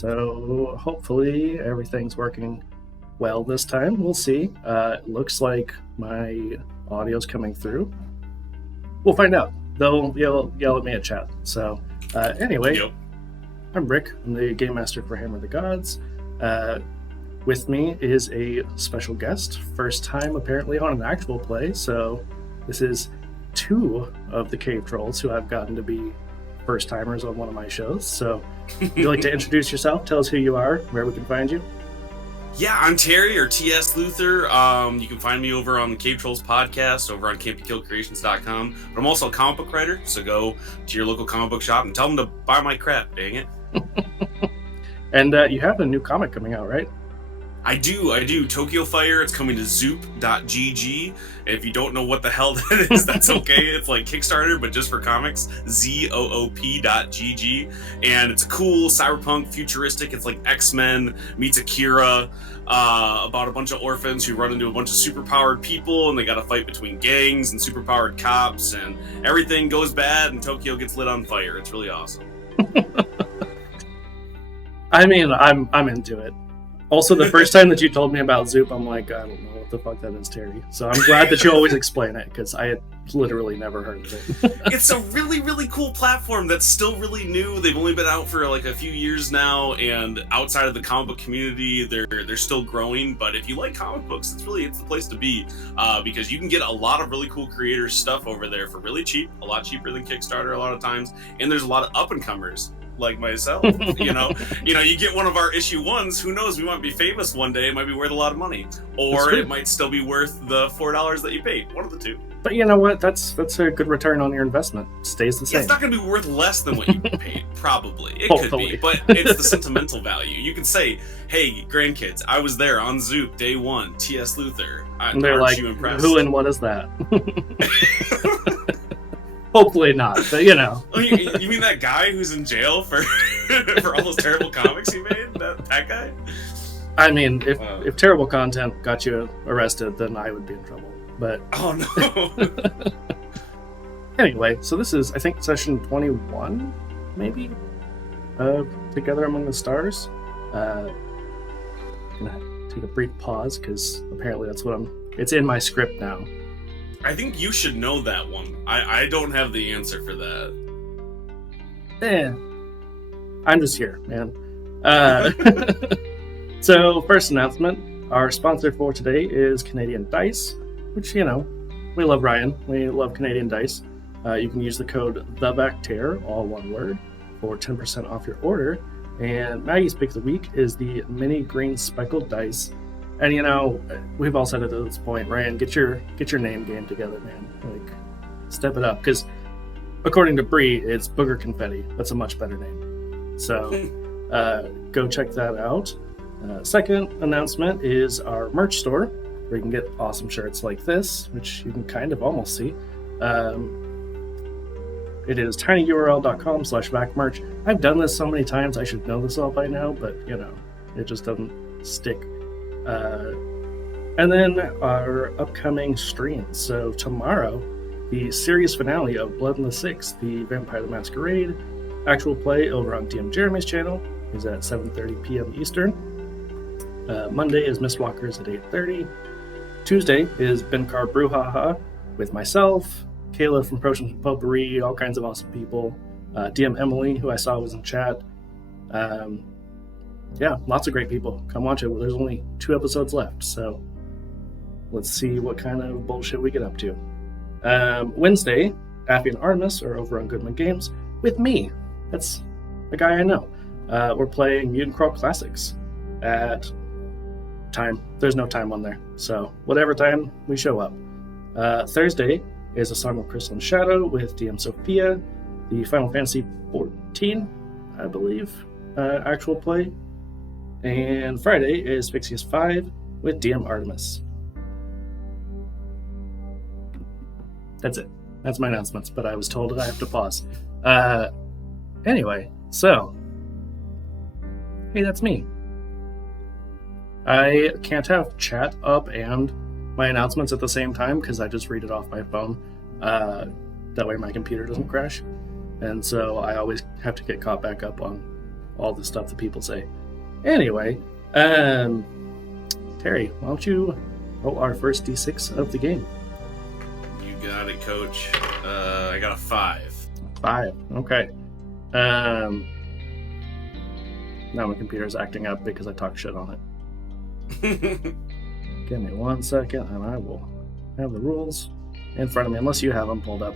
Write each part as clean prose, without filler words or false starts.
So hopefully everything's working well this time. We'll see. It looks like my audio's coming through. We'll find out. They'll yell at me at chat. So anyway, Yep. I'm Rick. I'm the Game Master for Hammer of the Gods. With me is a special guest. First time apparently on an actual play. So this is two of the Cave Trulls who I've gotten to be first timers on one of my shows. So would you like to introduce yourself? Tell us who you are, where we can find you. Yeah, I'm Terry, or T.S. Luther. You can find me over on the Cave Trulls podcast, over on campykillcreations.com. But I'm also a comic book writer, so go to your local comic book shop and tell them to buy my crap, dang it. And you have a new comic coming out, right? I do. Tokyo Fire, it's coming to zoop.gg. If you don't know what the hell that is, that's okay. It's like Kickstarter, but just for comics, zoop.gg. And it's a cool cyberpunk futuristic. It's like X-Men meets Akira, about a bunch of orphans who run into a bunch of superpowered people, and they got to fight between gangs and superpowered cops, and everything goes bad, and Tokyo gets lit on fire. It's really awesome. I mean, I'm into it. Also, the first time that you told me about Zoop, I'm like, I don't know what the fuck that is, Terry. So I'm glad that you always explain it, because I had literally never heard of it. It's a really, really cool platform that's still really new. They've only been out for like a few years now, and outside of the comic book community, they're still growing. But if you like comic books, it's the place to be, because you can get a lot of really cool creator stuff over there for really cheap, a lot cheaper than Kickstarter a lot of times. And there's a lot of up-and-comers like myself. you get one of our issue ones, who knows, we might be famous one day, it might be worth a lot of money, or it might still be worth the $4 that you paid, one of the two. But you know what, that's a good return on your investment. It stays the same. It's not going to be worth less than what you paid, probably. It Hopefully. Could be, but it's the sentimental value. You can say, hey, grandkids, I was there on Zoop day one, T.S. Luther. And they're like, you impressed? Who and what is that? Hopefully not, but you know. Oh, you mean that guy who's in jail for for all those terrible comics he made? That guy? I mean, if terrible content got you arrested, then I would be in trouble. But oh no. Anyway, so this is, I think, session 21, maybe, of Together Among the Stars. Gonna take a brief pause because apparently it's in my script now. I think you should know that one. I don't have the answer for that. I'm just here, man. So, first announcement. Our sponsor for today is Canadian Dice, which, we love Ryan. We love Canadian Dice. You can use the code THEVACTER, all one word, for 10% off your order. And Maggie's pick of the week is the mini green speckled dice. And we've all said it at this point, Ryan, get your name game together, man. Like, step it up. Because according to Bree, it's Booger Confetti. That's a much better name. So go check that out. Second announcement is our merch store, where you can get awesome shirts like this, which you can kind of almost see. It is tinyurl.com/backmerch. I've done this so many times, I should know this all by now, but it just doesn't stick. And then our upcoming streams. So tomorrow, the series finale of Blood and the Sixth, the Vampire the Masquerade actual play over on DM Jeremy's channel, is at 7:30 p.m. Eastern. Monday is Mistwalkers at 8:30. Tuesday is Benkar Brouhaha with myself, Kayla from Potions and Potpourri, all kinds of awesome people. DM Emily, who I saw was in chat. Yeah, lots of great people. Come watch it. There's only 2 episodes left, so let's see what kind of bullshit we get up to. Wednesday, Affy and Artemis are over on Goodman Games with me. That's a guy I know. We're playing Mutant Crawl Classics at time. There's no time on there, so whatever time we show up. Thursday is A Song of Crystal and Shadow with DM Sophia, the Final Fantasy XIV, I believe, actual play. And Friday is Fixius 5 with DM Artemis. That's it. That's my announcements, but I was told that I have to pause. Anyway, so, hey, that's me. I can't have chat up and my announcements at the same time because I just read it off my phone. That way my computer doesn't crash. And so I always have to get caught back up on all the stuff that people say. Anyway, Terry, why don't you roll our first d6 of the game? You got it, Coach. I got a 5. 5. Okay. Now my computer's acting up because I talked shit on it. Give me 1 second, and I will have the rules in front of me, unless you have them pulled up.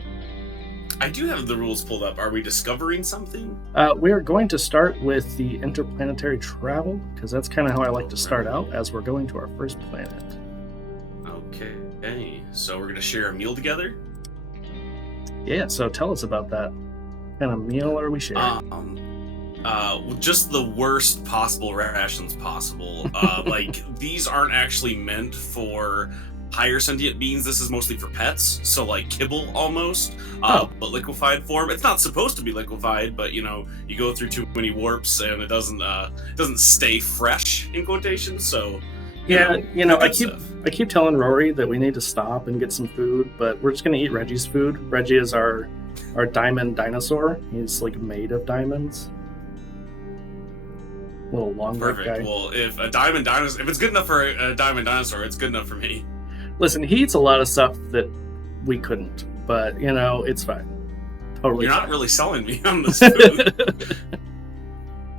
I do have the rules pulled up. Are we discovering something? We are going to start with the interplanetary travel, because that's kind of how I like to start out, as we're going to our first planet. Okay, so we're going to share a meal together? Yeah, so tell us about that. What kind of meal are we sharing? Just the worst possible rations possible. Like, these aren't actually meant for higher sentient beings. This is mostly for pets, so like kibble almost, but liquefied form. It's not supposed to be liquefied, but you know, you go through too many warps and it doesn't stay fresh in quotations. So yeah, I keep telling Rory that we need to stop and get some food, but we're just gonna eat Reggie's food. Reggie is our diamond dinosaur. He's like made of diamonds. Little long perfect guy. Well, if a diamond dinosaur, if it's good enough for a diamond dinosaur, it's good enough for me. Listen, he eats a lot of stuff that we couldn't, but it's fine. Totally. You're fine. not really selling me on this food.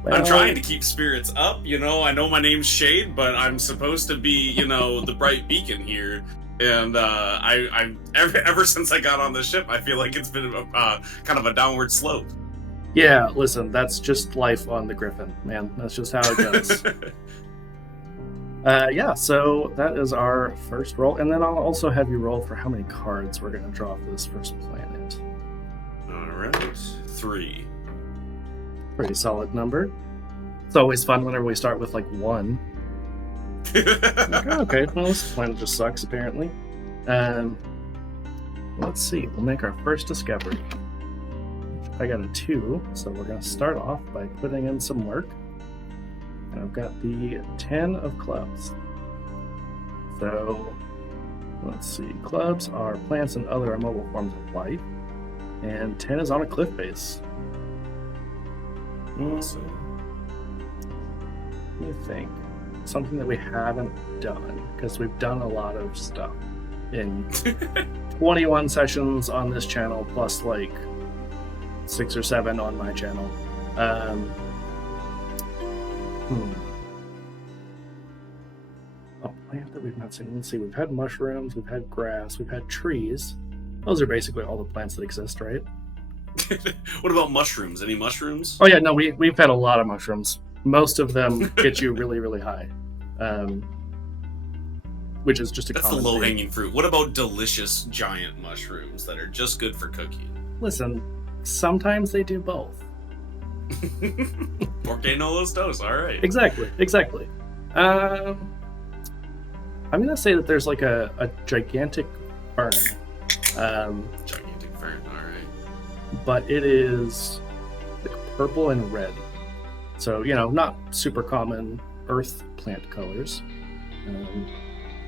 Well, I'm trying to keep spirits up, I know my name's Shade, but I'm supposed to be, the bright beacon here. And I ever since I got on the ship, I feel like it's been kind of a downward slope. Yeah, listen, that's just life on the Griffin, man. That's just how it goes. So that is our first roll, and then I'll also have you roll for how many cards we're going to draw for this first planet. All right, 3. Pretty solid number. It's always fun whenever we start with like 1. Okay, well, this planet just sucks apparently. Let's see. We'll make our first discovery. I got a 2, so we're going to start off by putting in some work. And I've got the 10 of clubs. So, let's see. Clubs are plants and other immobile forms of life. And 10 is on a cliff face. Awesome. Let me think. Something that we haven't done, because we've done a lot of stuff in 21 sessions on this channel, plus like 6 or 7 on my channel. A plant that we've not seen. Let's see, we've had mushrooms, we've had grass, we've had trees. Those are basically all the plants that exist, right? What about mushrooms? Any mushrooms? Oh yeah, no, we've had a lot of mushrooms. Most of them get you really, really high. Which is just a That's common the low-hanging thing. fruit. What about delicious giant mushrooms that are just good for cooking? Listen, sometimes they do both. Porque no los dos, alright. Exactly. I'm gonna say that there's like a gigantic fern. Gigantic fern, alright. But it is like purple and red. So, not super common earth plant colors.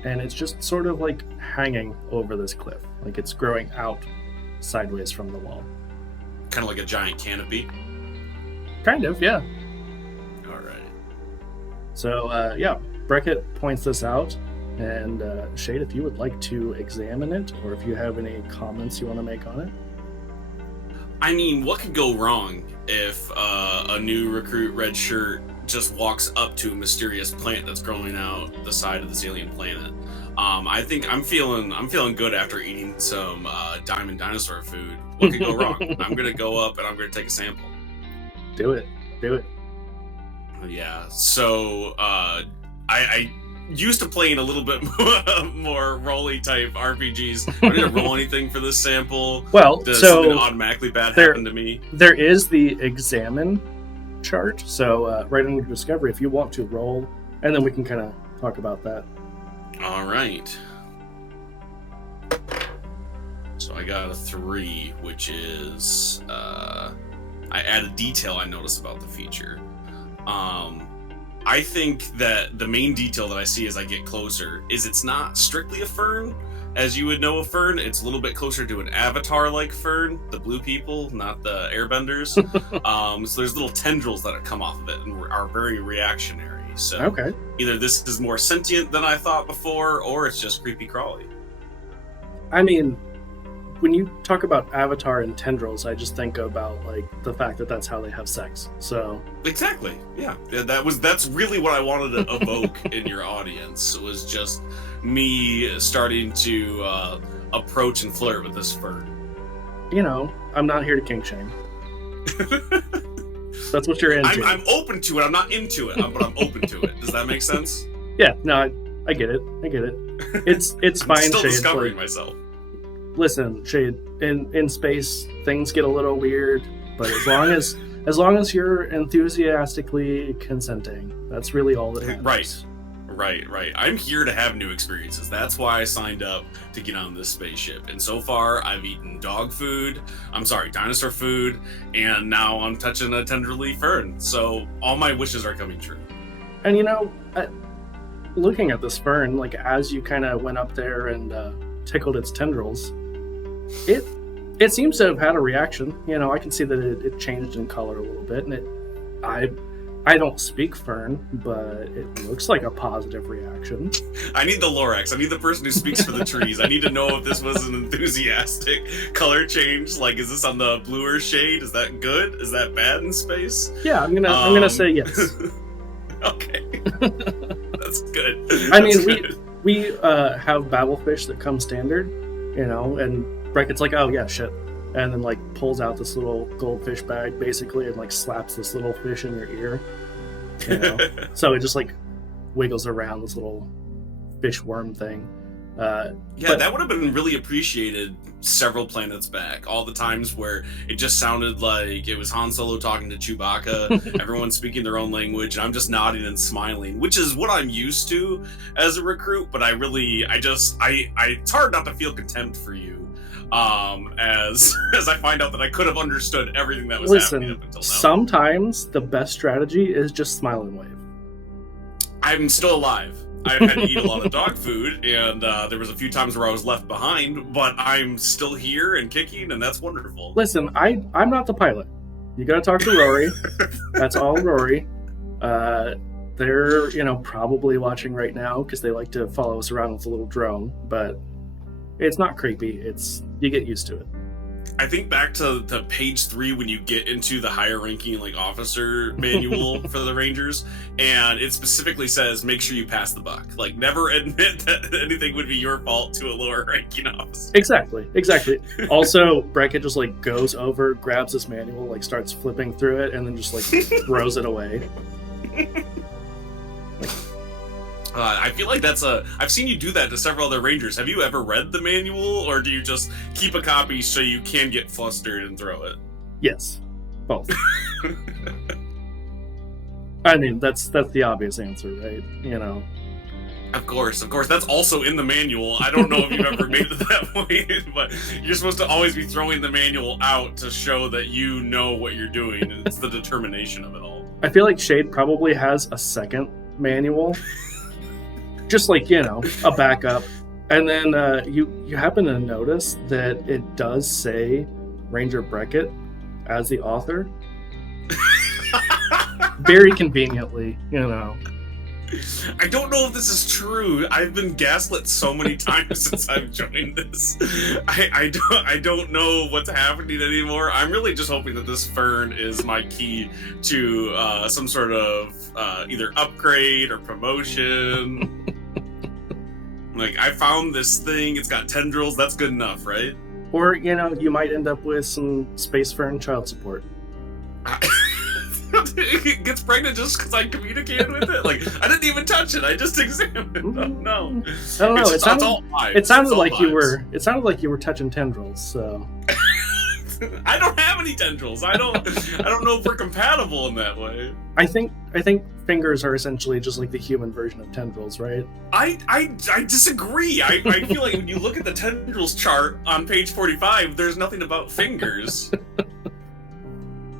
And it's just sort of like hanging over this cliff. Like it's growing out sideways from the wall. Kind of like a giant canopy. Kind of, yeah. Alright. So, Breckett points this out. And Shade, if you would like to examine it, or if you have any comments you want to make on it. I mean, what could go wrong if a new recruit red shirt just walks up to a mysterious plant that's growing out the side of this alien planet? I think I'm feeling good after eating some diamond dinosaur food. What could go wrong? I'm gonna go up and I'm gonna take a sample. Do it. Yeah. So I used to playing a little bit more roly type RPGs. I didn't roll anything for this sample. Well, does so something automatically bad happen to me? There is the examine chart. So right under discovery, if you want to roll, and then we can kind of talk about that. All right. So I got a 3, which is I add a detail I noticed about the feature. I think that the main detail that I see as I get closer is it's not strictly a fern, as you would know a fern. It's a little bit closer to an avatar-like fern, the blue people, not the airbenders. So there's little tendrils that have come off of it and are very reactionary. So Okay. either this is more sentient than I thought before, or it's just creepy crawly. I mean, when you talk about Avatar and tendrils, I just think about like the fact that that's how they have sex. So Exactly. Yeah. That's really what I wanted to evoke in your audience. It was just me starting to approach and flirt with this fern. you know, I'm not here to kink shame. That's what you're into. I'm open to it. I'm not into it, but I'm open to it. Does that make sense? Yeah. No, I get it. I get it. It's I'm fine. still Shade, discovering like, myself. listen, Shade. In space, things get a little weird, but as long as you're enthusiastically consenting, that's really all that matters. Right. I'm here to have new experiences. That's why I signed up to get on this spaceship. And so far, I've eaten dinosaur food, and now I'm touching a tenderly fern. So all my wishes are coming true. And looking at this fern, like as you kind of went up there and tickled its tendrils, it seems to have had a reaction. I can see that it changed in color a little bit, and I don't speak fern, but it looks like a positive reaction. I need the Lorax. I need the person who speaks for the trees. I need to know if this was an enthusiastic color change. Like, is this on the bluer shade? Is that good? Is that bad in space? Yeah, I'm gonna say yes. Okay, that's good. I mean, we have babblefish that come standard, and Breckett's like, oh yeah, shit. And then like pulls out this little goldfish bag basically and like slaps this little fish in your ear. So it just like wiggles around this little fish worm thing. But that would have been really appreciated several planets back. All the times where it just sounded like it was Han Solo talking to Chewbacca, everyone speaking their own language, and I'm just nodding and smiling, which is what I'm used to as a recruit. But it's hard not to feel contempt for you. As I find out that I could have understood everything that was happening up until now. Sometimes the best strategy is just smile and wave. I'm still alive. I've had to eat a lot of dog food, and there was a few times where I was left behind, but I'm still here and kicking, and that's wonderful. Listen, I'm not the pilot. You gotta talk to Rory. That's all Rory. They're, probably watching right now because they like to follow us around with a little drone, but it's not creepy. You get used to it. I think back to page 3 when you get into the higher ranking officer manual for the Rangers, and it specifically says make sure you pass the buck. Like, never admit that anything would be your fault to a lower ranking officer. Exactly. Also, Breckett just goes over, grabs this manual, starts flipping through it, and then just throws it away. I feel like I've seen you do that to several other Rangers. Have you ever read the manual, or do you just keep a copy so you can get flustered and throw it? Yes, both. I mean, that's the obvious answer, right? Of course. That's also in the manual. I don't know if you've ever made it that point, but you're supposed to always be throwing the manual out to show that you know what you're doing, and it's the determination of it all. I feel like Shade probably has a second manual. Just a backup. And then you happen to notice that it does say Ranger Breckett as the author. Very conveniently, I don't know if this is true. I've been gaslit so many times since I've joined this. I don't know what's happening anymore. I'm really just hoping that this fern is my key to some sort of either upgrade or promotion. I found this thing, it's got tendrils, that's good enough, right? Or, you might end up with some space fern child support. It gets pregnant just because I communicated with it? I didn't even touch it, I just examined it. Oh, no. I don't know, it sounded like you were touching tendrils, so... I don't have any tendrils. I don't know if we're compatible in that way. I think fingers are essentially just like the human version of tendrils, right? I disagree. I feel like when you look at the tendrils chart on page 45, there's nothing about fingers.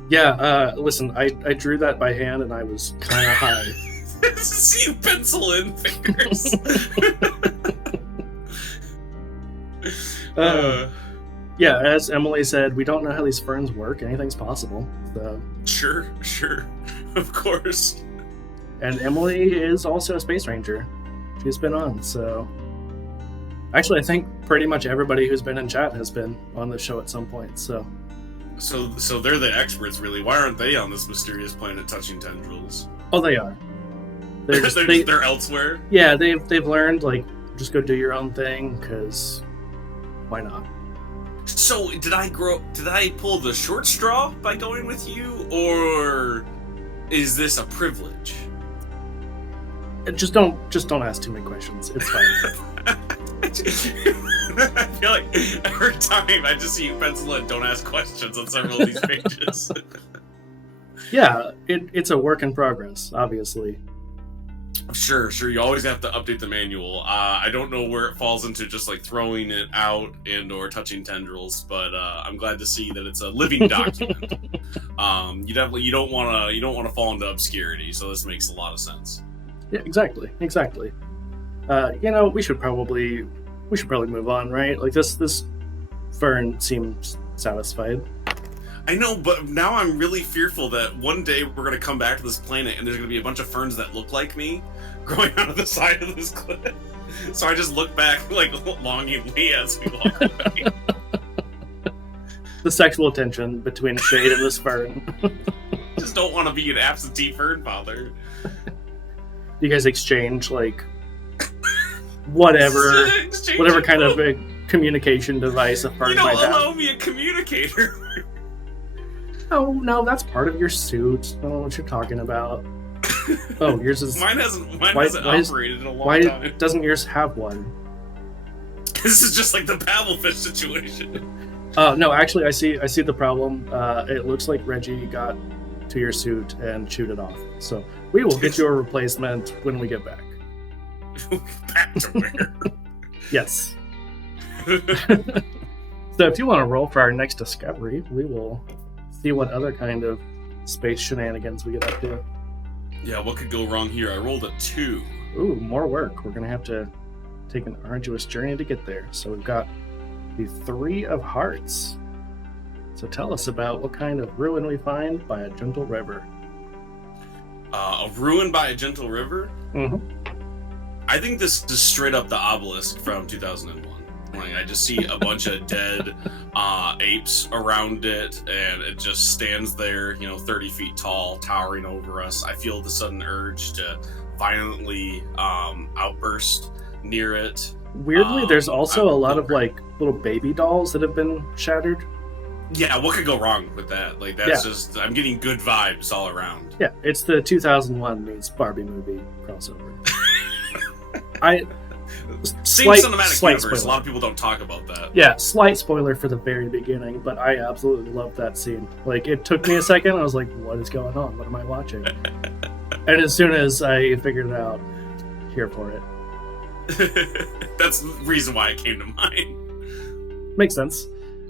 Yeah, listen, I drew that by hand and I was kind of high. See you pencil in fingers. Yeah, as Emily said, we don't know how these ferns work. Anything's possible. So. Sure. Of course. And Emily is also a space ranger. She's been on, so... Actually, I think pretty much everybody who's been in chat has been on the show at some point, so... So they're the experts, really. Why aren't they on this mysterious planet touching tendrils? Oh, they are. They're elsewhere? Yeah, they've learned, like, just go do your own thing, because why not? So, did I pull the short straw by going with you, or is this a privilege? Just don't ask too many questions. It's fine. I feel like every time I just see you pencil in "don't ask questions" on several of these pages. Yeah, it's a work in progress, obviously. Sure. You always have to update the manual. I don't know where it falls into just like throwing it out and or touching tendrils, but I'm glad to see that it's a living document. You don't want to fall into obscurity, so this makes a lot of sense. Yeah, exactly. We should probably move on, right? Like this fern seems satisfied. I know, but now I'm really fearful that one day we're going to come back to this planet and there's going to be a bunch of ferns that look like me growing out of the side of this cliff. So I just look back like longingly as we walk away. The sexual tension between Shade and this fern. Just don't want to be an absentee fern father. You guys exchange like whatever kind of a communication device a fern might have. You don't allow me a communicator. Oh, no, that's part of your suit. I don't know what you're talking about. Oh, yours is... Mine hasn't operated in a long time. Why doesn't yours have one? This is just like the paddlefish situation. No, actually, I see the problem. It looks like Reggie got to your suit and chewed it off. So we will get you a replacement when we get back. Back to where? Yes. So if you want to roll for our next discovery, we will... see what other kind of space shenanigans we get up to. Yeah, what could go wrong here? I rolled a 2. Ooh, more work. We're going to have to take an arduous journey to get there. So we've got the 3 of Hearts. So tell us about what kind of ruin we find by a gentle river. A ruin by a gentle river? Mm-hmm. I think this is straight up the obelisk from 2001. Like, I just see a bunch of dead apes around it, and it just stands there, 30 feet tall, towering over us. I feel the sudden urge to violently outburst near it. Weirdly, there's also a lot of like little baby dolls that have been shattered. Yeah, what could go wrong with that? Like, that's just, I'm getting good vibes all around. Yeah, it's the 2001 meets Barbie movie crossover. Same cinematic universe. Spoiler. A lot of people don't talk about that. Yeah, slight spoiler for the very beginning, but I absolutely loved that scene. Like, it took me a second. I was like, what is going on? What am I watching? And as soon as I figured it out, here for it. That's the reason why it came to mind. Makes sense.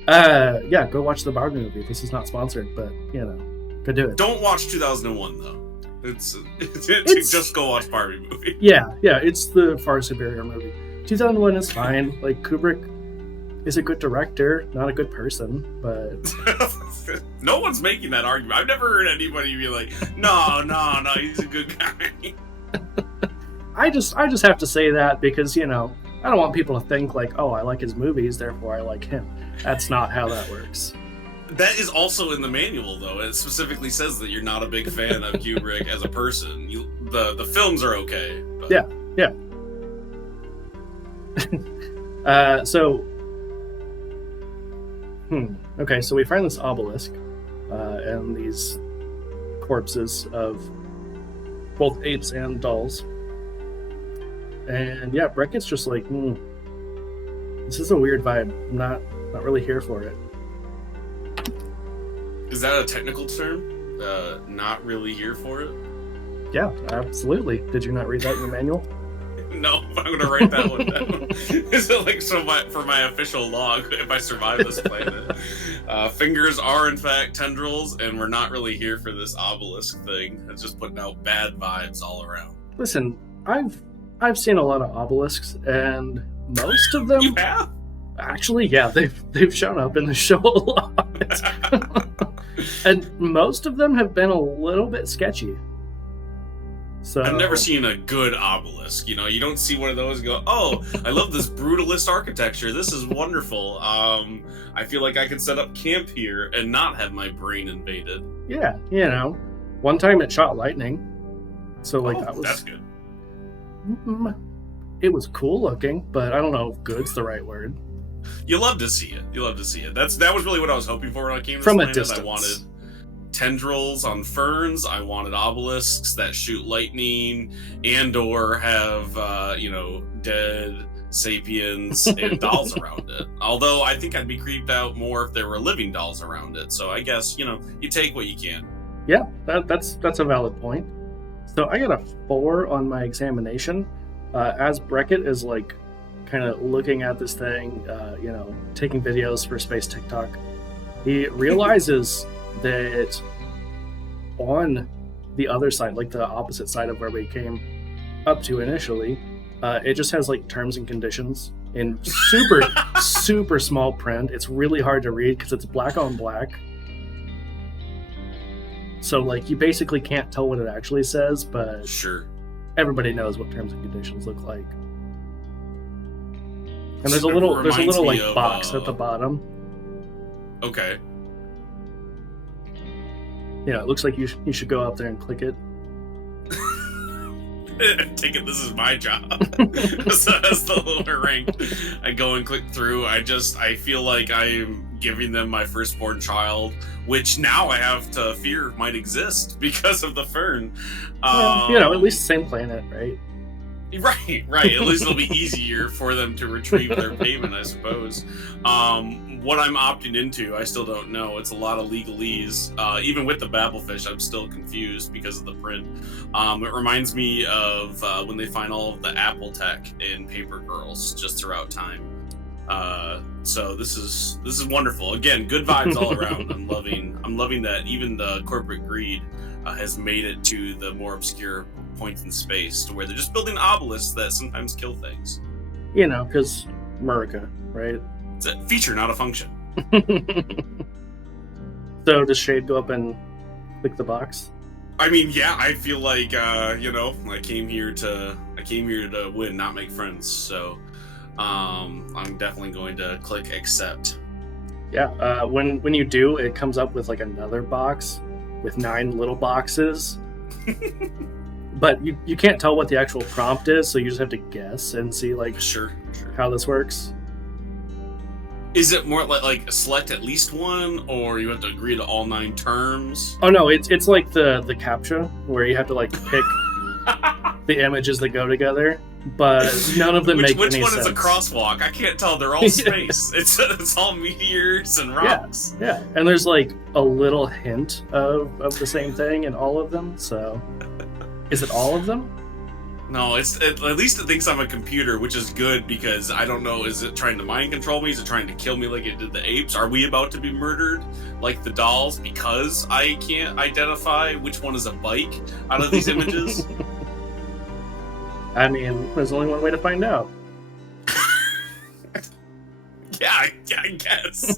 Yeah, go watch the Barbie movie. This is not sponsored, but, go do it. Don't watch 2001, though. It's just go watch Barbie movie. Yeah, it's the far superior movie. 2001 is fine. Like, Kubrick is a good director, not a good person, but... No one's making that argument. I've never heard anybody be like, no, he's a good guy. I just have to say that because, I don't want people to think like, oh, I like his movies, therefore I like him. That's not how that works. That is also in the manual, though. It specifically says that you're not a big fan of Kubrick as a person. The films are okay. But... Yeah. Okay, so we find this obelisk and these corpses of both apes and dolls. And yeah, Breckett's just like, this is a weird vibe. I'm not really here for it. Is that a technical term? Not really here for it? Yeah, absolutely. Did you not read that in the manual? No, I'm going to write that one down. Is it like for my official log if I survive this planet? Fingers are in fact tendrils, and we're not really here for this obelisk thing. It's just putting out bad vibes all around. Listen, I've seen a lot of obelisks, and most of them... You have? Actually, yeah, they've shown up in the show a lot. And most of them have been a little bit sketchy. So I've never seen a good obelisk. You don't see one of those and go, oh, I love this brutalist architecture. This is wonderful. I feel like I could set up camp here and not have my brain invaded. Yeah, one time it shot lightning. So that's good. It was cool looking, but I don't know if good's the right word. You love to see it. That was really what I was hoping for when I came to this From a planet. distance. I wanted tendrils on ferns. I wanted obelisks that shoot lightning and/or have dead sapiens and dolls around it. Although I think I'd be creeped out more if there were living dolls around it. So I guess you take what you can. Yeah, that's a valid point. So I got a 4 on my examination. As Breckett is kind of looking at this thing, taking videos for Space TikTok, he realizes that on the other side, the opposite side of where we came up to initially, it just has terms and conditions in super, super small print. It's really hard to read because it's black on black. So you basically can't tell what it actually says, but sure, everybody knows what terms and conditions look like. And there's a little box at the bottom. Okay. Yeah, it looks like you should go out there and click it. Take it. This is my job. So as the lower rank, I go and click through. I feel like I'm giving them my firstborn child, which now I have to fear might exist because of the fern. Well, at least same planet, right? Right. At least it'll be easier for them to retrieve their payment, I suppose. What I'm opting into, I still don't know. It's a lot of legalese. Even with the Babelfish, I'm still confused because of the print. It reminds me of when they find all of the Apple tech in Paper Girls just throughout time. So this is wonderful. Again, good vibes all around. I'm loving that even the corporate greed has made it to the more obscure points in space to where they're just building obelisks that sometimes kill things. Because America, right? It's a feature, not a function. So does Shade go up and click the box? I mean, yeah, I feel like I came here to win, not make friends. So I'm definitely going to click accept. Yeah, when you do, it comes up with another box with 9 little boxes. But you can't tell what the actual prompt is, so you just have to guess and see sure how this works. Is it more like select at least one, or you have to agree to all 9 terms? Oh no, it's like the CAPTCHA where you have to pick the images that go together, but none of them make any sense. Which one is a crosswalk? I can't tell. They're all space. It's all meteors and rocks. Yeah. And there's a little hint of the same thing in all of them. So, is it all of them? No, at least it thinks I'm a computer, which is good because I don't know. Is it trying to mind control me? Is it trying to kill me like it did the apes? Are we about to be murdered like the dolls because I can't identify which one is a bike out of these images? I mean, there's only one way to find out. Yeah, I guess.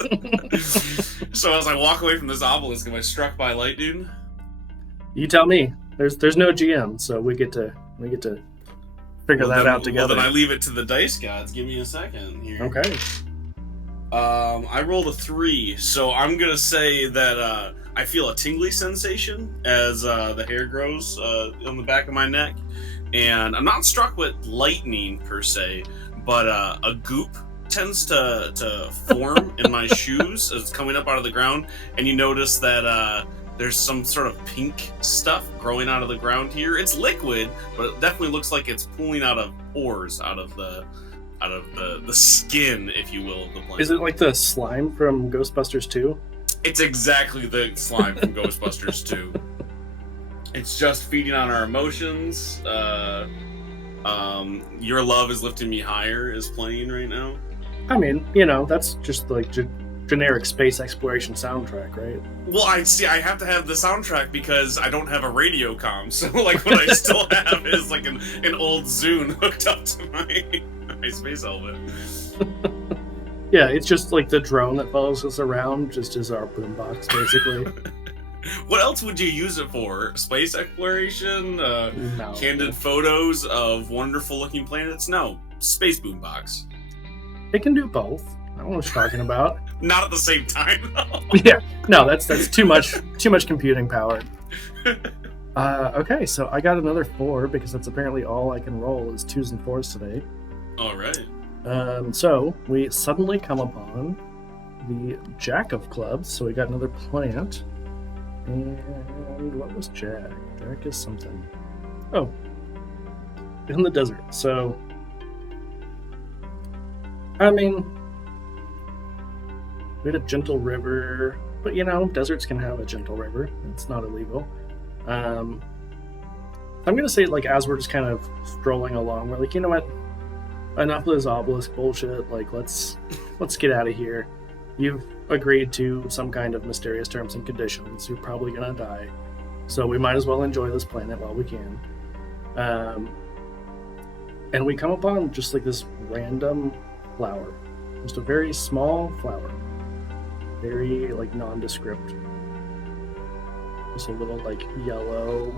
So as I walk away from this obelisk, am I struck by lightning? You tell me. There's no GM, so we get to figure that out together. Well, then I leave it to the dice gods. Give me a second here. Okay. I rolled a 3, so I'm gonna say that I feel a tingly sensation as the hair grows on the back of my neck, and I'm not struck with lightning per se, but a goop tends to form in my shoes as it's coming up out of the ground, and you notice that there's some sort of pink stuff growing out of the ground here. It's liquid, but it definitely looks like it's pooling out of pores out of the skin, if you will, of the plant. Is it like the slime from Ghostbusters 2? It's exactly the slime from Ghostbusters 2. It's just feeding on our emotions. Your Love Is Lifting Me Higher is playing right now. I mean, that's just generic space exploration soundtrack, right? Well, I have to have the soundtrack because I don't have a radio comm. So what I still have is an old Zune hooked up to my space helmet. Yeah, it's just like the drone that follows us around, just as our boombox, basically. What else would you use it for? Space exploration? No. Candid photos of wonderful-looking planets? No, space boombox. It can do both. I don't know what you're talking about. Not at the same time, though. Yeah, no, that's too much computing power. Okay, so I got another 4 because that's apparently all I can roll is 2s and 4s today. All right. So we suddenly come upon the Jack of Clubs. So we got another plant. And what was Jack? Jack is something. Oh, in the desert. So, I mean, we had a gentle river, but deserts can have a gentle river. It's not illegal. I'm gonna say, like, as we're just kind of strolling along, we're like, you know what? Enough of this obelisk bullshit. Like, let's get out of here. You've agreed to some kind of mysterious terms and conditions. You're probably gonna die, so we might as well enjoy this planet while we can. And we come upon just like this random flower, just a very small flower, very like nondescript, just a little like yellow.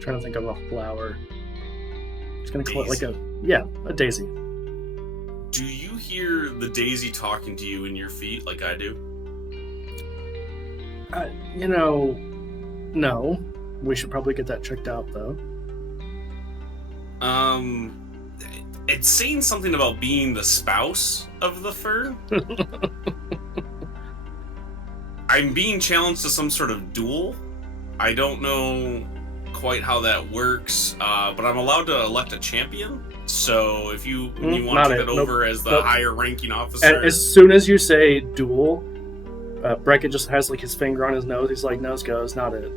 Trying to think of a flower. Just gonna call it like a daisy. Do you hear the daisy talking to you in your feet like I do? No. We should probably get that checked out, though. It's saying something about being the spouse of the fern. I'm being challenged to some sort of duel. I don't know quite how that works, but I'm allowed to elect a champion. So if you want to get over as the higher ranking officer, as soon as you say duel, Breckett just has like his finger on his nose. He's like, nose goes, not it.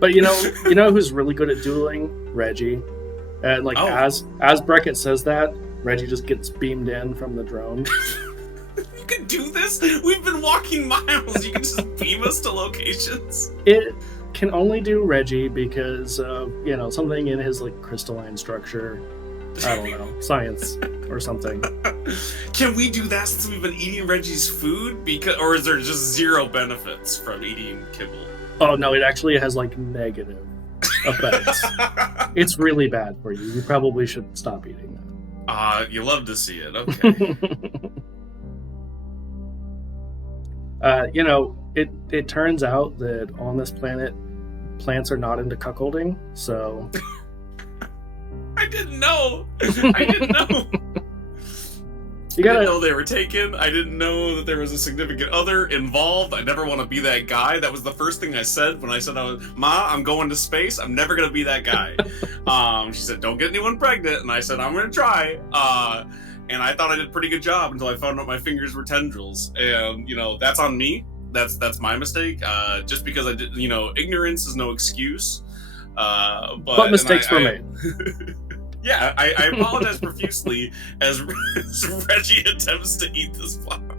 But you know who's really good at dueling? Reggie. And like as Breckett says that, Reggie just gets beamed in from the drone. You can do this? We've been walking miles. You can just beam us to locations. It can only do Reggie because of, something in his like crystalline structure. I don't know, science or something. Can we do that since we've been eating Reggie's food? Or is there just zero benefits from eating kibble? Oh no, it actually has like negative effects. It's really bad for you. You probably should stop eating that. You love to see it. Okay. It turns out that on this planet, plants are not into cuckolding, so... I didn't know! I didn't know they were taken. I didn't know that there was a significant other involved. I never want to be that guy. That was the first thing I said when I said, Ma, I'm going to space. I'm never going to be that guy. She said, don't get anyone pregnant. And I said, I'm going to try. And I thought I did a pretty good job until I found out my fingers were tendrils. And, that's on me. That's my mistake. Just because I did, ignorance is no excuse. But mistakes were made. Yeah, I apologize profusely as Reggie attempts to eat this flower.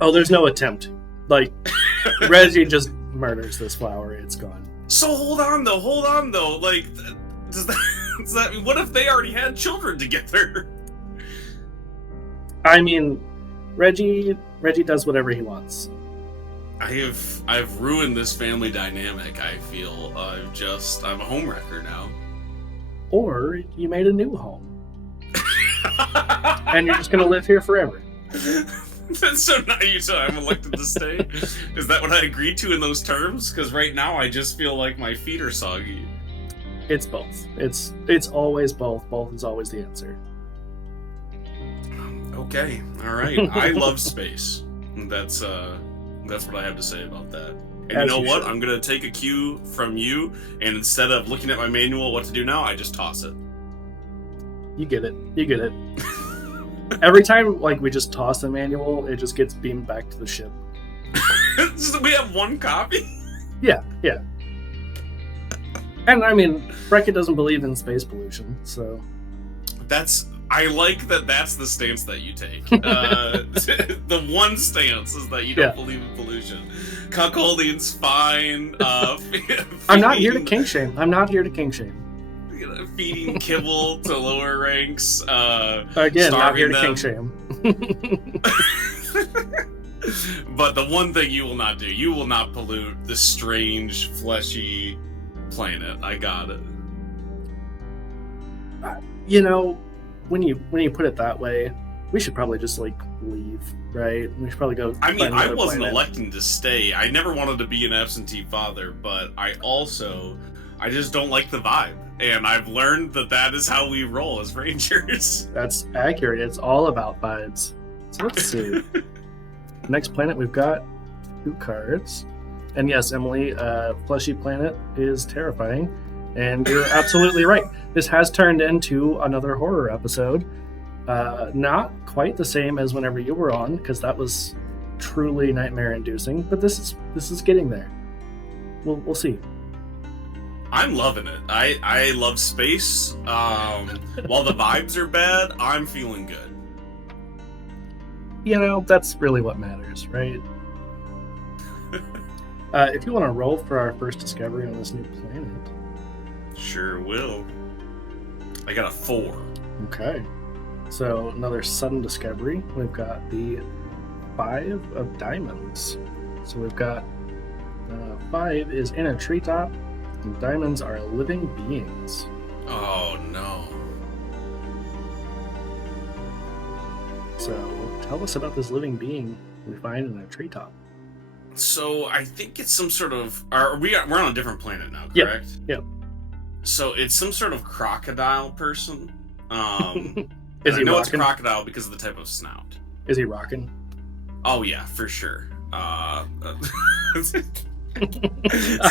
Oh, there's no attempt. Like, Reggie just murders this flower. It's gone. So hold on though. Like, does that mean, what if they already had children together? I mean, Reggie does whatever he wants. I've ruined this family dynamic, I feel. I'm a homewrecker now. Or you made a new home. And you're just going to live here forever. So now you say I'm elected to stay? Is that what I agreed to in those terms? Because right now I just feel like my feet are soggy. It's both. It's always both. Both is always the answer. Okay, all right. I love space. That's what I have to say about that. And you know what? I'm going to take a cue from you, and instead of looking at my manual what to do now, I just toss it. You get it. Every time we just toss the manual, it just gets beamed back to the ship. So we have one copy? Yeah. And I mean, Breckett doesn't believe in space pollution, so... I like that's the stance that you take. The one stance is that you don't believe in pollution. Cuckolding's fine. I'm not here to kink shame. feeding kibble to lower ranks. Again, not here to them. kink shame. But the one thing you will not do, you will not pollute this strange, fleshy planet. I got it. You know, when you put it that way, we should probably just like leave, right? We should probably go. I mean, I wasn't planet. electing to stay. I never wanted to be an absentee father, but I just don't like the vibe. And I've learned that is how we roll as rangers. That's accurate. It's all about vibes. So let's see. Next planet, we've got 2 cards. And yes, Emily, Fleshy Planet is terrifying. And you're absolutely right. This has turned into another horror episode. Not quite the same as whenever you were on, because that was truly nightmare-inducing. But this is getting there. We'll see. I'm loving it. I love space. While the vibes are bad, I'm feeling good. You know, that's really what matters, right? If you want to roll for our first discovery on this new planet. Sure will. I got a 4. Okay. So another sudden discovery. We've got the 5 of diamonds. So we've got 5 is in a treetop, and diamonds are living beings. Oh no. So tell us about this living being we find in a treetop. So I think it's some sort of. We're on a different planet now, correct? Yep. So it's some sort of crocodile person. Is he I know rocking? it's a crocodile because of the type of snout. Is he rocking? Oh yeah, for sure. I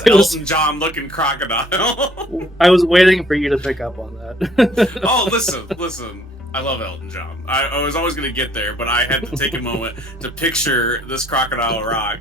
Elton John looking crocodile. I was waiting for you to pick up on that. Oh, listen. I love Elton John. I was always going to get there, but I had to take a moment to picture this crocodile rock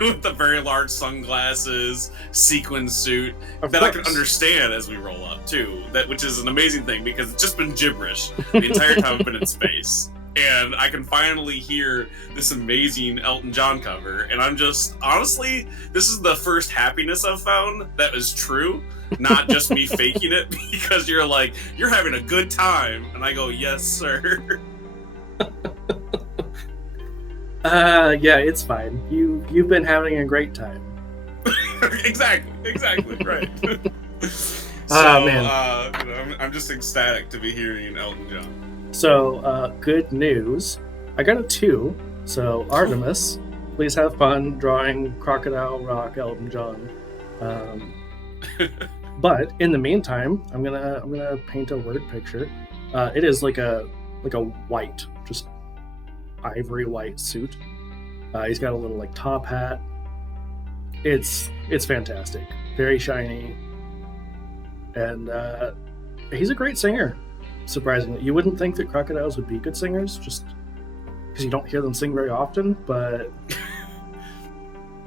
with the very large sunglasses, sequin suit that I can understand as we roll up too. Which is an amazing thing because it's just been gibberish the entire time I've been in space. And I can finally hear this amazing Elton John cover. And I'm just, honestly, this is the first happiness I've found that is true. Not just me faking it, because you're like, you're having a good time. And I go, yes, sir. Yeah, it's fine. You've been having a great time. Exactly, right. Man. I'm just ecstatic to be hearing Elton John. So, good news. I got a 2. So, Artemis, please have fun drawing Crocodile Rock Elton John. But in the meantime, I'm gonna paint a word picture. It is like a white, just ivory white suit. He's got a little like top hat. It's fantastic, very shiny, and he's a great singer. Surprisingly, you wouldn't think that crocodiles would be good singers, just because you don't hear them sing very often. But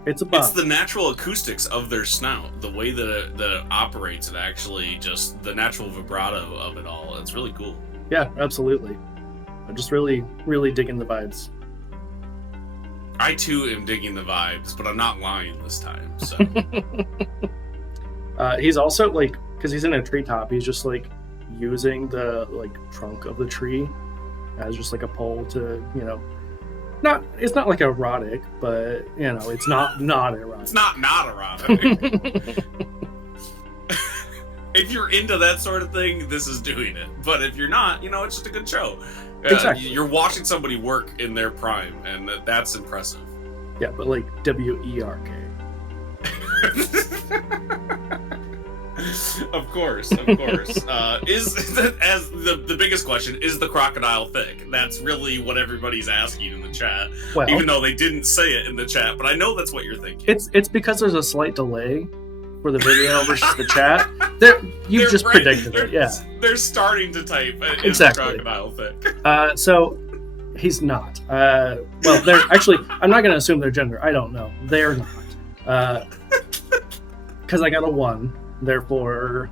it's the natural acoustics of their snout, the way that it operates, and actually just the natural vibrato of it all. It's really cool. Yeah, absolutely. I'm just really, really digging the vibes. I too am digging the vibes, but I'm not lying this time. So he's also like, because he's in a treetop, he's just like using the like trunk of the tree as just like a pole to, it's not like erotic, but it's not erotic. It's not erotic. If you're into that sort of thing, this is doing it. But if you're not, it's just a good show. Exactly. You're watching somebody work in their prime, and that's impressive. Yeah, but like WERK. Of course. Is as the biggest question, is the crocodile thick? That's really what everybody's asking in the chat. Well, even though they didn't say it in the chat, but I know that's what you're thinking. It's because there's a slight delay for the video versus the chat. You've just predicted it. Yeah. They're starting to type exactly. Crocodile thick. So he's not. Well, they're actually. I'm not going to assume their gender. I don't know. They're not. Because I got a 1. Therefore,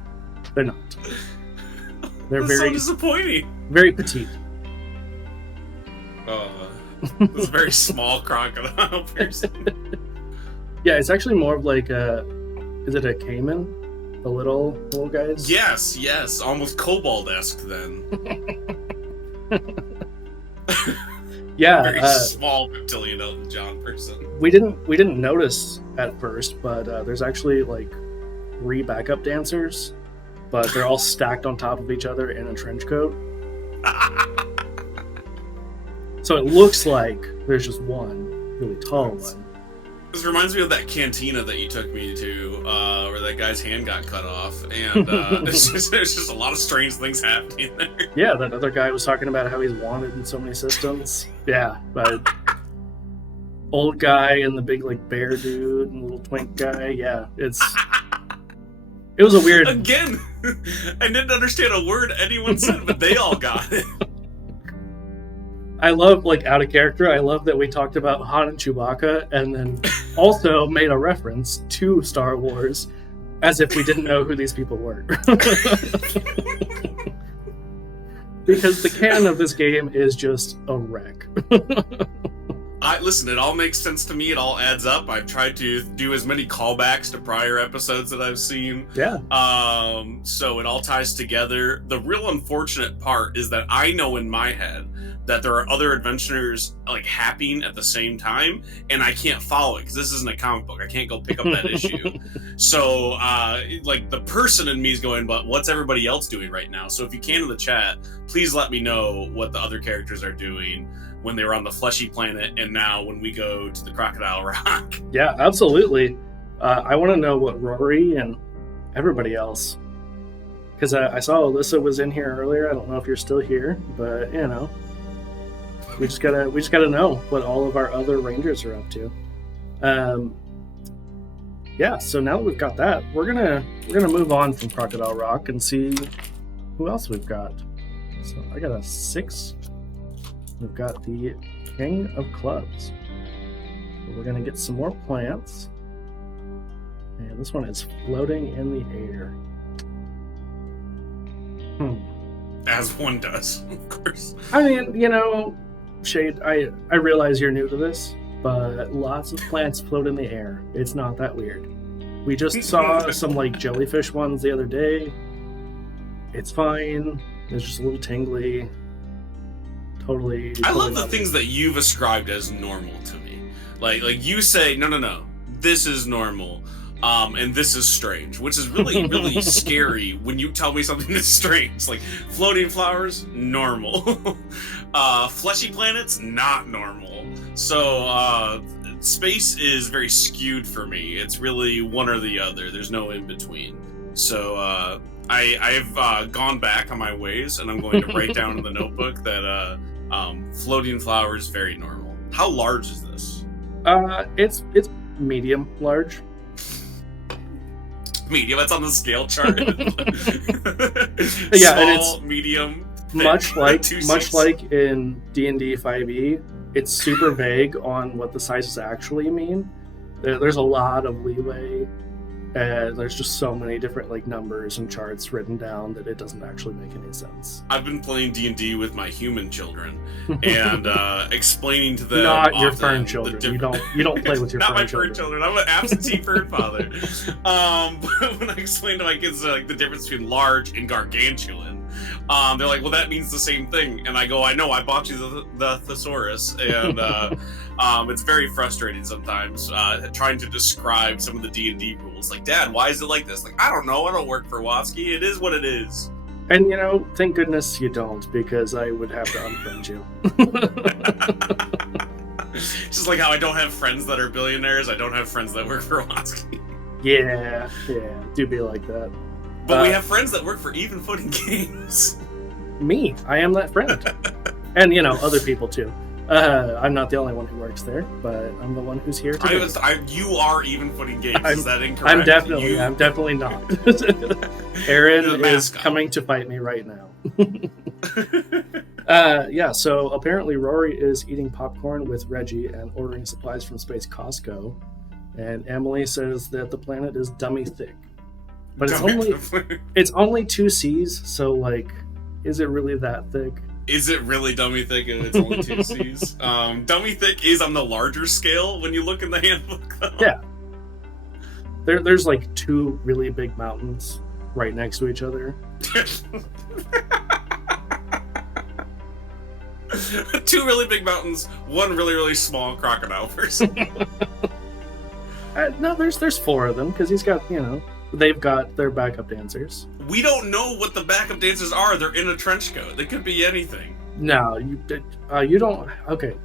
they're not. They're That's very so disappointing. Very petite. This very small crocodile person. Yeah, it's actually more of like a. Is it a caiman? The little guys? Yes. Almost kobold-esque then. Yeah. Very small reptilian Elton John person. We didn't notice at first, but there's actually like 3 backup dancers, but they're all stacked on top of each other in a trench coat. So it looks like there's just one really tall one. This reminds me of that cantina that you took me to, where that guy's hand got cut off, and there's just a lot of strange things happening there. Yeah, that other guy was talking about how he's wanted in so many systems. Yeah, but old guy and the big like bear dude and the little twink guy. Yeah, it was a weird. Again, I didn't understand a word anyone said, but they all got it. I love, like, out of character, I love that we talked about Han and Chewbacca and then also made a reference to Star Wars as if we didn't know who these people were. Because the canon of this game is just a wreck. Listen, it all makes sense to me. It all adds up. I've tried to do as many callbacks to prior episodes that I've seen. Yeah. So it all ties together. The real unfortunate part is that I know in my head that there are other adventures like happening at the same time, and I can't follow it because this isn't a comic book. I can't go pick up that issue. So, like, the person in me is going, but what's everybody else doing right now? So if you can in the chat, please let me know what the other characters are doing when they were on the fleshy planet and now when we go to the Crocodile Rock. Yeah, absolutely. I want to know what Rory and everybody else, because I saw Alyssa was in here earlier. I don't know if you're still here, but you know, we just gotta know what all of our other Rangers are up to. Yeah, so now that we've got that, we're gonna move on from Crocodile Rock and see who else we've got. So I got a 6. We've got the King of Clubs. So we're gonna get some more plants. And this one is floating in the air. As one does, of course. I mean, you know, Shade, I realize you're new to this, but lots of plants float in the air. It's not that weird. We just saw some like jellyfish ones the other day. It's fine. It's just a little tingly. Totally I love the not things that you've ascribed as normal to me. Like you say, no, this is normal. And this is strange, which is really, really scary when you tell me something that's strange. Like, floating flowers, normal. Fleshy planets, not normal. So, space is very skewed for me. It's really one or the other. There's no in between. So, I've gone back on my ways, and I'm going to write down in the notebook that floating flowers, very normal. How large is this? It's medium large. Medium, that's on the scale chart. Yeah, small, and it's medium, thick, much like 2/6. in D&D 5e, it's super vague on what the sizes actually mean. There's a lot of leeway, and there's just so many different like numbers and charts written down that it doesn't actually make any sense. I've been playing D&D with my human children and explaining to them Not your often fern children. You don't play with your not fern my children. fern children. I'm an absentee fern father. But when I explain to my kids like the difference between large and gargantuan, they're like, "Well, that means the same thing." And I go, "I know. I bought you the thesaurus," and it's very frustrating sometimes trying to describe some of the D&D rules. Like, Dad, why is it like this? Like, I don't know. I don't work for Watsky. It is what it is. And you know, thank goodness you don't, because I would have to unfriend you. Just like how I don't have friends that are billionaires, I don't have friends that work for Watsky. Yeah, do be like that. But we have friends that work for Even Footing Games. Me, I am that friend. And you know, other people too. I'm not the only one who works there, but I'm the one who's here today. You are Even Footing Games. Is that incorrect? I'm definitely not. Aaron is coming to fight me right now. Yeah, so apparently Rory is eating popcorn with Reggie and ordering supplies from Space Costco. And Emily says that the planet is dummy thick. But it's only 2 C's, so like, is it really that thick? Is it really dummy thick and it's only 2 C's? Dummy thick is on the larger scale when you look in the handbook, though. Yeah. There's like two really big mountains right next to each other. Two really big mountains, one really, really small crocodile person. No, there's four of them, because he's got, they've got their backup dancers. We don't know what the backup dancers are. They're in a trench coat. They could be anything. No, you don't. Okay,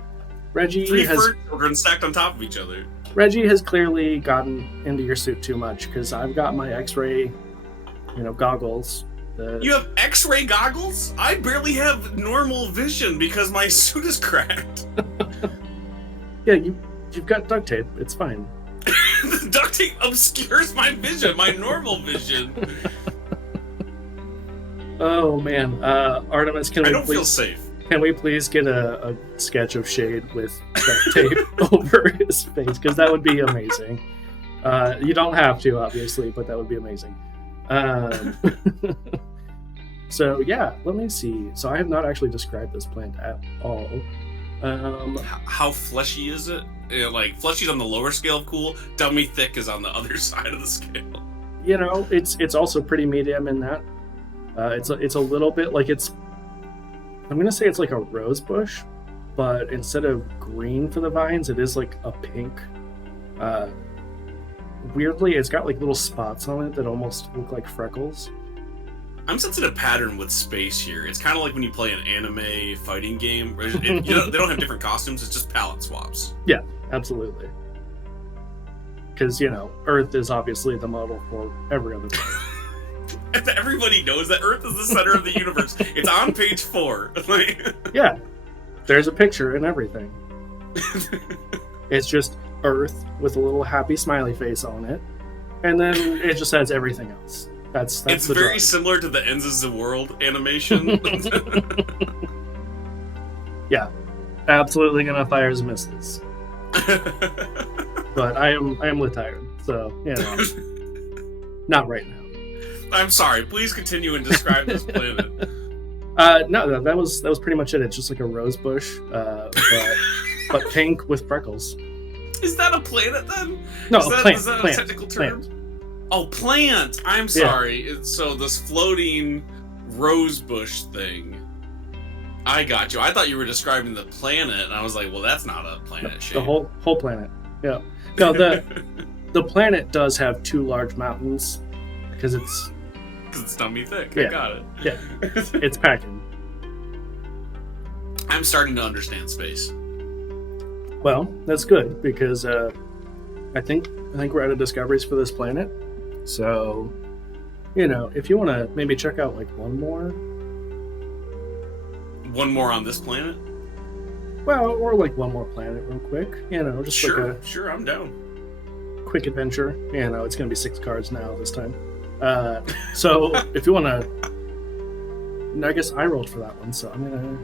Reggie Three has fur children stacked on top of each other. Reggie has clearly gotten into your suit too much, because I've got my X-ray, goggles. You have X-ray goggles? I barely have normal vision because my suit is cracked. Yeah, you've got duct tape. It's fine. The duct tape obscures my vision, my normal vision. Oh man, Artemis, feel safe. Can we please get a sketch of Shade with duct tape over his face? Because that would be amazing. You don't have to, obviously, but that would be amazing. So yeah, let me see. So I have not actually described this plant at all. How fleshy is it? Like fleshy's on the lower scale of cool. Dummy thick is on the other side of the scale. It's also pretty medium in that. It's a little bit like I'm gonna say it's like a rose bush, but instead of green for the vines, it is like a pink. Weirdly, it's got like little spots on it that almost look like freckles. I'm sensing a pattern with space here. It's kind of like when you play an anime fighting game. They don't have different costumes. It's just palette swaps. Yeah, absolutely. Because, Earth is obviously the model for every other planet. Everybody knows that Earth is the center of the universe. It's on page 4. Yeah, there's a picture and everything. It's just Earth with a little happy smiley face on it. And then it just has everything else. That's it's the very drawing. Similar to the Ends of the World animation. Yeah, absolutely gonna fire some missiles. But I am retired, so not right now. I'm sorry. Please continue and describe this planet. No, that was pretty much it. It's just like a rose bush, but pink with freckles. Is that a planet then? No, is that plant, a technical term? Plant. Oh, plant! I'm sorry. Yeah. So this floating rose bush thing. I got you. I thought you were describing the planet, and I was like, well, that's not a planet shape. The whole planet. Yeah. No, the planet does have two large mountains because it's dummy thick. Yeah. I got it. Yeah. It's packing. I'm starting to understand space. Well, that's good because I think we're out of discoveries for this planet. So, if you want to maybe check out like one more on this planet. Well, or like one more planet real quick. Just sure, I'm down. Quick adventure. It's gonna be 6 cards now this time. So if you want to, I guess I rolled for that one, so I'm gonna.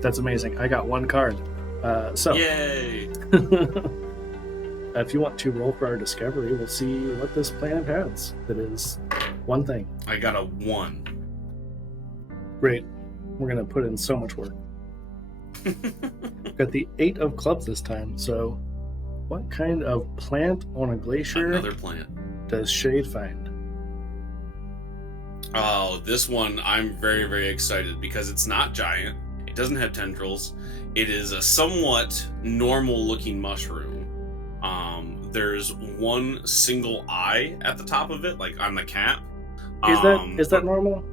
That's amazing. I got 1 card. So yay! If you want to roll for our discovery, we'll see what this planet has. That is one thing. I got a 1. Great. We're gonna put in so much work. Got the 8 of clubs this time. So, what kind of plant on a glacier? Another plant. Does Shade find? Oh, this one I'm very, very excited because it's not giant. It doesn't have tendrils. It is a somewhat normal-looking mushroom. There's one single eye at the top of it, like on the cap. Is that normal?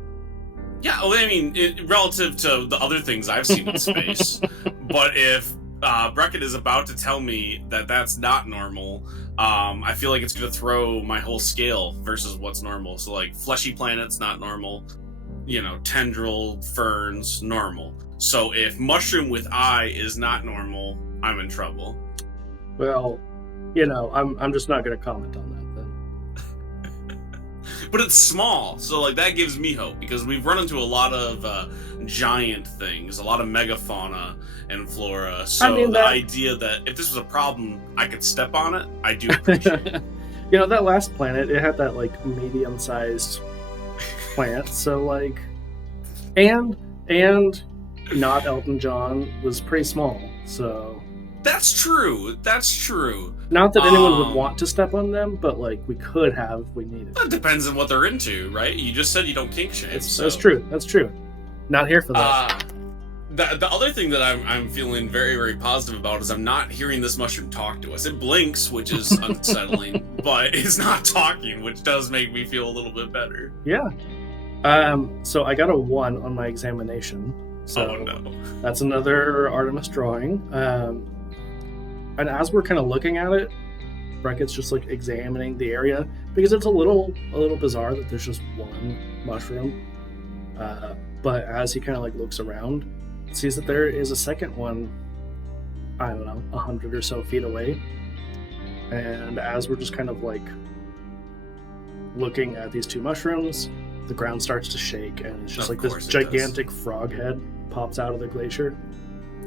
Yeah, well, I mean, relative to the other things I've seen in space. But if Breckett is about to tell me that that's not normal, I feel like it's going to throw my whole scale versus what's normal. So, like, fleshy planets, not normal. Tendril, ferns, normal. So if mushroom with eye is not normal, I'm in trouble. Well, I'm just not going to comment on that then. But it's small, so like that gives me hope because we've run into a lot of giant things, a lot of megafauna and flora. So the idea that if this was a problem, I could step on it, I do appreciate it. That last planet, it had that like medium-sized plant. So like, and not Elton John was pretty small. So That's true. That's true. Not that anyone would want to step on them, but like we could have if we needed. It depends on what they're into, right? You just said you don't kink shame. That's true. That's true. Not here for that. The other thing that I'm feeling very, very positive about is I'm not hearing this mushroom talk to us. It blinks, which is unsettling, but it's not talking, which does make me feel a little bit better. Yeah. So I got a 1 on my examination. So no. That's another Artemis drawing. And as we're kind of looking at it, Breckett's just like examining the area because it's a little bizarre that there's just one mushroom. But as he kind of like looks around, sees that there is a second one, I don't know, 100 or so feet away. And as we're just kind of like looking at these two mushrooms, the ground starts to shake, and it's just like this gigantic frog head pops out of the glacier.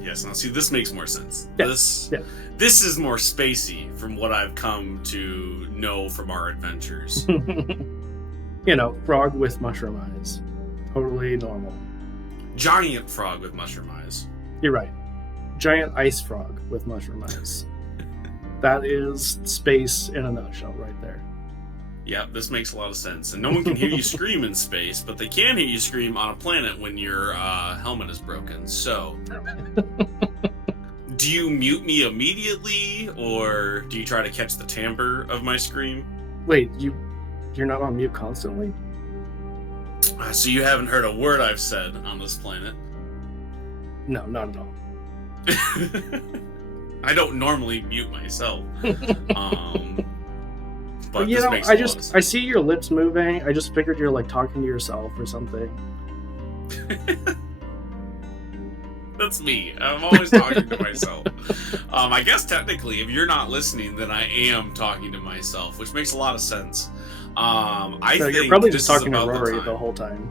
Yes, now see, this makes more sense. Yeah. This is more spacey from what I've come to know from our adventures. Frog with mushroom eyes. Totally normal. Giant frog with mushroom eyes. You're right. Giant ice frog with mushroom eyes. That is space in a nutshell right there. Yeah, this makes a lot of sense. And no one can hear you scream in space, but they can hear you scream on a planet when your helmet is broken. So, do you mute me immediately, or do you try to catch the timbre of my scream? Wait, you're not on mute constantly? So you haven't heard a word I've said on this planet? No, not at all. I don't normally mute myself. But I see your lips moving. I just figured you're like talking to yourself or something. That's me. I'm always talking to myself. I guess technically, if you're not listening, then I am talking to myself, which makes a lot of sense. Think you're probably just talking to Rory the whole time.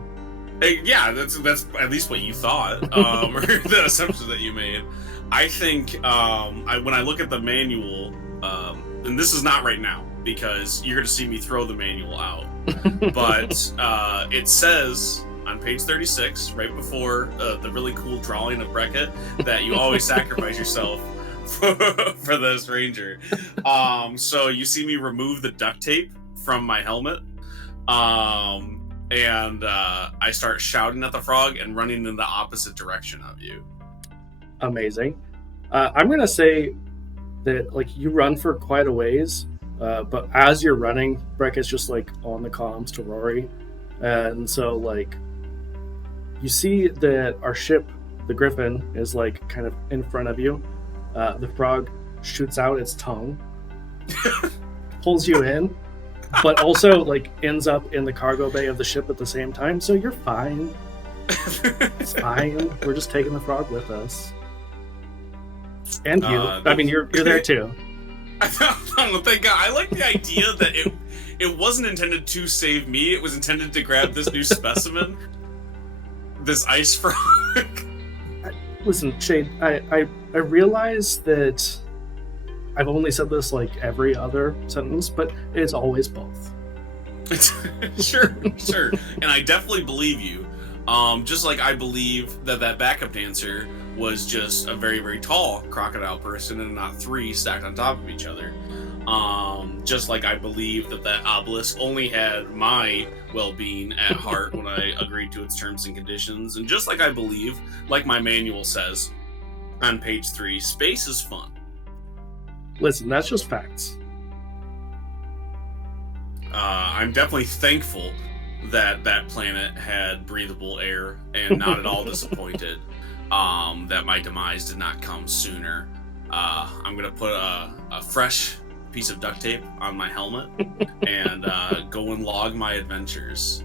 Yeah, that's at least what you thought, or the assumption that you made. I think when I look at the manual, and this is not right now, because you're going to see me throw the manual out. But it says on page 36, right before the really cool drawing of Breckett, that you always sacrifice yourself for this ranger. So you see me remove the duct tape from my helmet, and I start shouting at the frog and running in the opposite direction of you. Amazing. I'm going to say that like you run for quite a ways. But as you're running, Breckett's just like on the comms to Rory, and so like you see that our ship, the Griffin, is like kind of in front of you. The frog shoots out its tongue, pulls you in, but also like ends up in the cargo bay of the ship at the same time. So you're fine. It's fine. We're just taking the frog with us, and you. I mean, you're there too. Thank God. I like the idea that it wasn't intended to save me. It was intended to grab this new specimen, this ice frog. Listen, Shade, I realize that I've only said this like every other sentence, but it's always both. Sure. And I definitely believe you. Just like I believe that backup dancer was just a very, very tall crocodile person and not three stacked on top of each other. Just like I believe that obelisk only had my well-being at heart when I agreed to its terms and conditions. And just like I believe, like my manual says on page 3, space is fun. Listen, that's just facts. I'm definitely thankful that planet had breathable air and not at all disappointed that my demise did not come sooner. I'm gonna put a fresh piece of duct tape on my helmet and go and log my adventures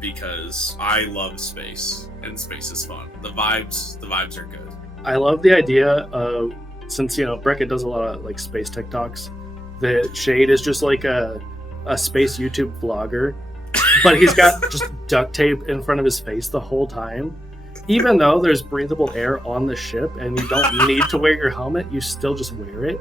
because I love space and space is fun. The vibes are good. I love the idea of, since Breckett does a lot of like space TikToks, that Shade is just like a space YouTube vlogger, but he's got just duct tape in front of his face the whole time. Even though there's breathable air on the ship and you don't need to wear your helmet, you still just wear it.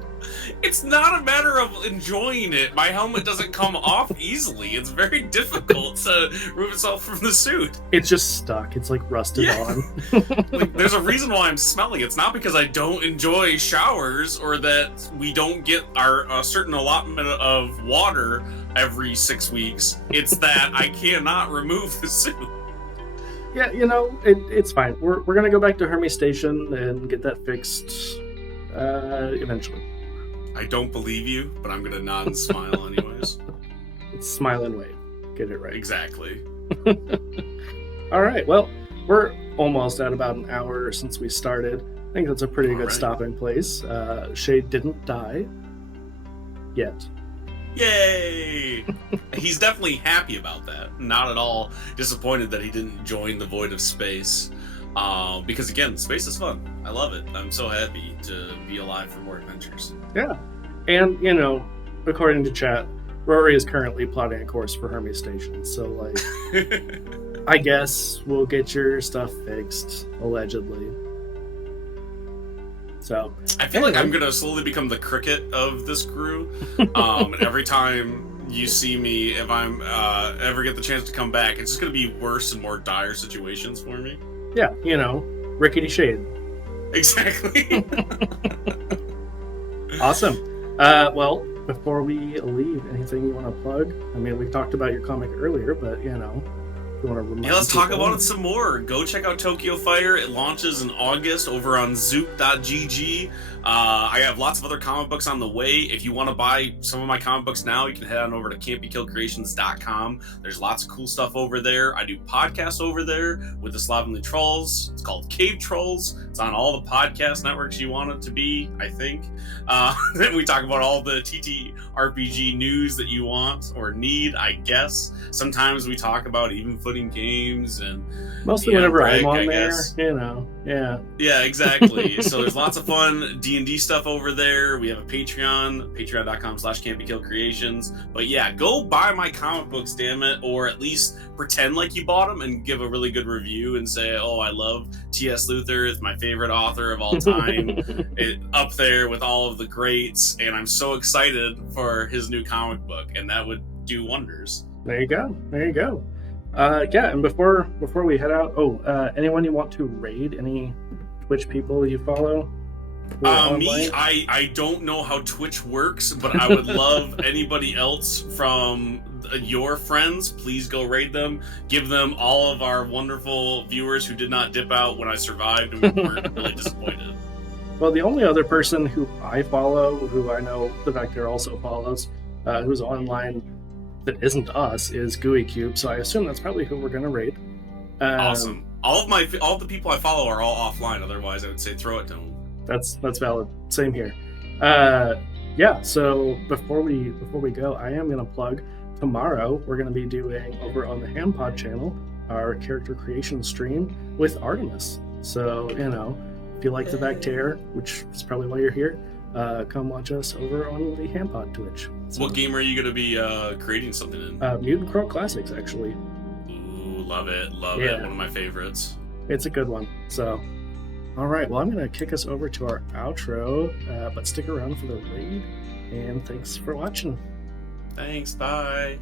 It's not a matter of enjoying it. My helmet doesn't come off easily. It's very difficult to remove itself from the suit. It's just stuck. It's like rusted on. Like, there's a reason why I'm smelly. It's not because I don't enjoy showers or that we don't get a certain allotment of water every 6 weeks. It's that I cannot remove the suit. Yeah, it's fine. We're gonna go back to Hermes Station and get that fixed eventually. I don't believe you, but I'm gonna nod and smile anyways. It's smile and wave. Get it right. Exactly. All right. Well, we're almost at about an hour since we started. I think that's a pretty good stopping place. Shade didn't die yet. Yay! He's definitely happy about that. Not at all disappointed that he didn't join the void of space. Because again, space is fun. I love it. I'm so happy to be alive for more adventures. Yeah. And, according to chat, Rory is currently plotting a course for Hermes Station. So, like, I guess we'll get your stuff fixed, allegedly. So I feel like I'm gonna slowly become the cricket of this crew. And every time you see me, if I'm ever get the chance to come back, it's just gonna be worse and more dire situations for me. Yeah, rickety shade. Exactly. Awesome. Well, before we leave, anything you want to plug? I mean, we talked about your comic earlier, but if you want to remind let's talk about it some more. Go check out Tokyo Fire. It launches in August over on zoop.gg. I have lots of other comic books on the way. If you want to buy some of my comic books now, you can head on over to can'tbekilledcreations.com. There's lots of cool stuff over there. I do podcasts over there with the Slovenly Trolls. It's called Cave Trulls. It's on all the podcast networks you want it to be, I think. Then we talk about all the TTRPG news that you want or need, I guess. Sometimes we talk about even footing games and mostly whenever Breck, I'm on I there, guess. Yeah, exactly. So there's lots of fun D&D stuff over there. We have a Patreon, patreon.com/can'tbekilledcreations. But yeah, go buy my comic books, damn it, or at least pretend like you bought them and give a really good review and say, oh, I love T.S. Luther. It's my favorite author of all time. Up there with all of the greats, and I'm so excited for his new comic book, and that would do wonders. There you go. Yeah, and before we head out, anyone you want to raid? Any Twitch people you follow? I don't know how Twitch works, but I would love anybody else from your friends. Please go raid them. Give them all of our wonderful viewers who did not dip out when I survived and we weren't really disappointed. Well, the only other person who I follow, who I know the Vector also follows, who's online that isn't us, is Gooey Cube. So I assume that's probably who we're going to raid. Awesome. All the people I follow are all offline. Otherwise, I would say throw it to them. That's valid. Same here. Yeah. So before we go, I am going to plug tomorrow. We're going to be doing over on the HamPod channel our character creation stream with Artemis. So if you like the Vector, which is probably why you're here, come watch us over on the HamPod Twitch. So, what game are you going to be creating something in? Mutant Crow Classics, actually. Ooh, love it. One of my favorites. It's a good one. So, all right. Well, I'm going to kick us over to our outro, but stick around for the raid. And thanks for watching. Thanks. Bye.